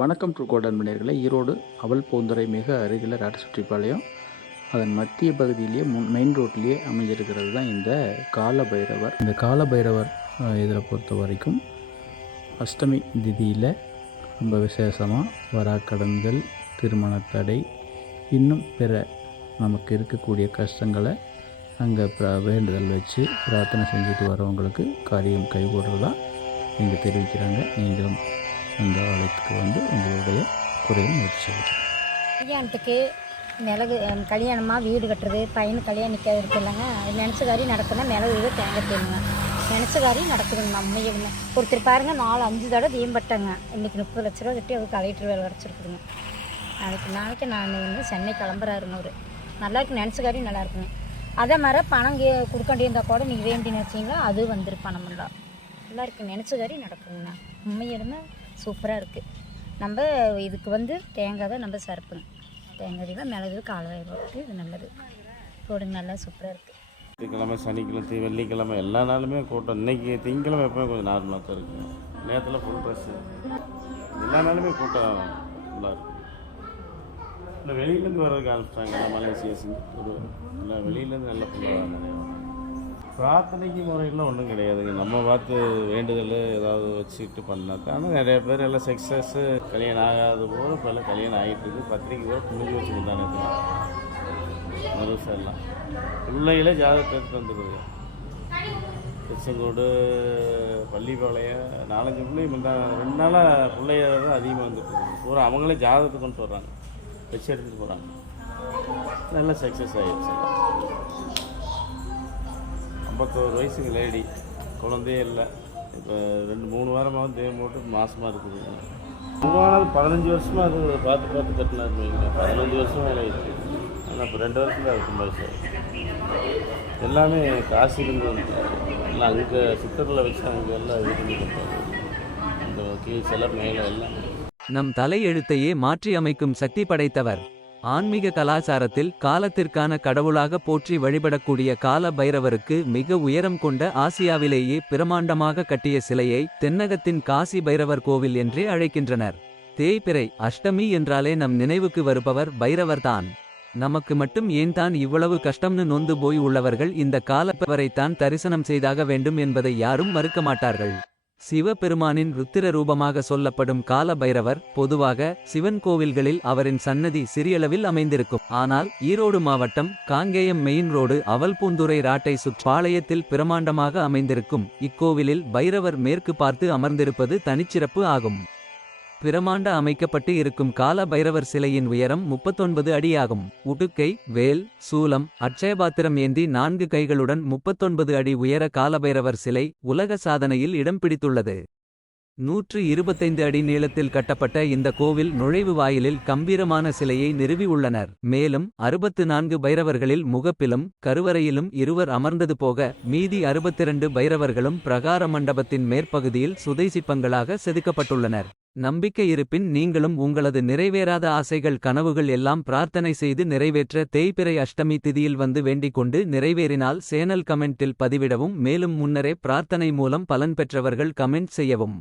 வணக்கம் டு கோடன் அன்பனர்களே ஈரோடு அவல் பூந்துறை மிக அருகில் ராட்டசுற்றிப்பாளையம் அதன் மத்திய பகுதியிலேயே முன் மெயின் ரோட்லேயே அமைஞ்சிருக்கிறது தான் இந்த கால பைரவர் இந்த கால பைரவர் இதில் பொறுத்த வரைக்கும் அஷ்டமி திதியில் ரொம்ப விசேஷமாக வராக்கடன்கள் திருமண தடை இன்னும் பிற நமக்கு இருக்கக்கூடிய கஷ்டங்களை அங்கே வேண்டுதல் வச்சு பிரார்த்தனை செஞ்சுட்டு வரவங்களுக்கு காரியம் கைகூடுறதா இங்கே தெரிவிக்கிறாங்க. நீங்களும் அந்த ஆலயத்துக்கு வந்து உங்களுடைய குறையை முயற்சி செய்கிறேன் கல்யாணத்துக்கு மிளகு கல்யாணமாக வீடு கட்டுறது பையனுக்கு கல்யாணம் நிற்க இருக்குல்லங்க நினச்ச காரி நடக்குன்னா மிளகு வீடு தேங்காய் தேனுங்க நினச்ச காரி நடக்குதுங்க நம்ம இவங்க ஒருத்தர் பாருங்க நாலு அஞ்சு தடவை தீம்பட்டங்க இன்றைக்கி முப்பது லட்ச ரூபா கட்டி அவர் கலெக்டர் வேலை கிடச்சிருக்குதுங்க அதுக்கு நாளைக்கு நான் வந்து சென்னை கிளம்புறாருங்க அவர் நல்லா இருக்கு நினச்ச காரியம் நல்லா இருக்குங்க. அதே மாதிரி பணம் கே கொடுக்க வேண்டியிருந்தா கூட நீங்கள் வேண்டி நினச்சிங்களா அது வந்துரு பணமெல்லாம் நல்லா இருக்கு நினச்ச காரியம் நடக்குங்கண்ணா உண்மையிலுமே சூப்பராக இருக்குது நம்ம இதுக்கு வந்து தேங்காய் தான் நம்ம சரப்புங்க தேங்காய் தான் மிளகு காலவாய் போட்டு இது நல்லது. போடுங்க நல்லா சூப்பராக இருக்குது வெள்ளிக்கிழமை சனிக்கிழமை வெள்ளிக்கிழமை எல்லா நாளுமே கூட்டம். இன்னைக்கு திங்கக்கிழமை எப்பவுமே கொஞ்சம் நார்மலாக தான் இருக்குது நேரத்தில் ஃபுல் ட்ரெஸ்ஸு எல்லா நாளுமே கூட்டம் நல்லா இருக்கும் இல்லை வெளியிலேருந்து வர்றதுக்கு ஆரம்பிச்சிட்டாங்க. மலேசியா சிங்கப்பூர் எல்லாம் வெளியிலேருந்து நல்லா ஃபுல்லாக நிறையா வராங்க. பிரார்த்தனைக்கு முறையெல்லாம் ஒன்றும் கிடையாதுங்க. நம்ம பார்த்து வேண்டுதல் ஏதாவது வச்சுக்கிட்டு பண்ணாக்கா ஆனால் நிறைய பேர் எல்லாம் சக்ஸஸ்ஸு கல்யாணம் ஆகாத போது இப்போ எல்லாம் கல்யாணம் ஆகிட்டு இருக்குது பத்திரிக்கை கூட முடிஞ்சு வச்சுருந்தானே முழுசா எல்லாம் பிள்ளைகளே ஜாதகத்தை எடுத்து வந்துடுது திருச்செங்கோடு பள்ளிப்பாளையம் நாலஞ்சு பிள்ளை முந்தான ரெண்டு நாளாக பிள்ளைய தான் அதிகமாக வந்துட்டு பூரா அவங்களே ஜாதகத்தை கொண்டு வர்றாங்க வச்சு எடுத்துகிட்டு போகிறாங்க நல்லா சக்ஸஸ் ஆகிடுச்சு ஐம்பத்தோரு வயசுக்கு லேடி. குழந்தையே இல்லை. இப்போ ரெண்டு மூணு வாரமாக தேவம் போட்டு மாதமாக இருக்குது. மூணாவது பதினஞ்சு வருஷமாக அது பார்த்து பார்த்து கட்டினார் பதினஞ்சு வருஷம் வேலை ஆயிடுச்சு ஆனால் இப்போ ரெண்டு வருஷத்தில் அது சார் எல்லாமே காசிலிருந்து வந்துட்டாரு எல்லாம் அங்கே சித்தரில் வச்சு அங்கே எல்லாம் இது பண்ணி கொடுத்தாங்க அந்த கீழ் சில மேலே எல்லாம். நம் தலையெழுத்தையே மாற்றி அமைக்கும் சக்தி படைத்தவர் ஆன்மீக கலாச்சாரத்தில் காலத்திற்கான கடவுளாக போற்றி வழிபடக்கூடிய கால பைரவருக்கு மிக உயரம் கொண்ட ஆசியாவிலேயே பிரமாண்டமாக கட்டிய சிலையை தென்னகத்தின் காசி பைரவர் கோவில் என்றே அழைக்கின்றனர். தேய்பிறை அஷ்டமி என்றாலே நம் நினைவுக்கு வருபவர் பைரவர்தான் நமக்கு மட்டும் ஏன் தான் இவ்வளவு கஷ்டம்னு நொந்து போய் உள்ளவர்கள் இந்த காலப்பவரைத்தான் தரிசனம் செய்தாக வேண்டும் என்பதை யாரும் மறுக்க மாட்டார்கள். சிவபெருமானின் ருத்திர ரூபமாக சொல்லப்படும் கால பைரவர் பொதுவாக சிவன் கோவில்களில் அவரின் சன்னதி சிறியளவில் அமைந்திருக்கும். ஆனால் ஈரோடு மாவட்டம் காங்கேயம் மெயின் ரோடு அவல்பூந்துறை ராட்டை சுற்பாளையத்தில் பிரமாண்டமாக அமைந்திருக்கும். இக்கோவிலில் பைரவர் மேற்கு பார்த்து அமர்ந்திருப்பது தனிச்சிறப்பு ஆகும். பிரமாண்ட அமைக்கப்பட்டு இருக்கும் கால பைரவர் சிலையின் உயரம் முப்பத்தொன்பது அடியாகும். உடுக்கை வேல் சூலம் அட்சயபாத்திரம் ஏந்தி நான்கு கைகளுடன் முப்பத்தொன்பது அடி உயர காலபைரவர் சிலை உலக சாதனையில் இடம் பிடித்துள்ளது. நூற்று இருபத்தைந்து அடி நீளத்தில் கட்டப்பட்ட இந்த கோவில் நுழைவு வாயிலில் கம்பீரமான சிலையை நிறுவி உள்ளனர். மேலும் அறுபத்து நான்கு பைரவர்களில் முகப்பிலும் கருவறையிலும் இருவர் அமர்ந்தது போக மீதி அறுபத்திரண்டு பைரவர்களும் பிரகார மண்டபத்தின் மேற்பகுதியில் சுதைசிப்பங்களாக செதுக்கப்பட்டுள்ளனர். நம்பிக்கை இருப்பின் நீங்களும் உங்களது நிறைவேறாத ஆசைகள் கனவுகள் எல்லாம் பிரார்த்தனை செய்து நிறைவேற்ற தேய்பிறை அஷ்டமி திதியில் வந்து வேண்டிக் கொண்டு நிறைவேறினால் சேனல் கமெண்டில் பதிவிடவும் மேலும் முன்னரே பிரார்த்தனை மூலம் பலன் பெற்றவர்கள் கமெண்ட் செய்யவும்.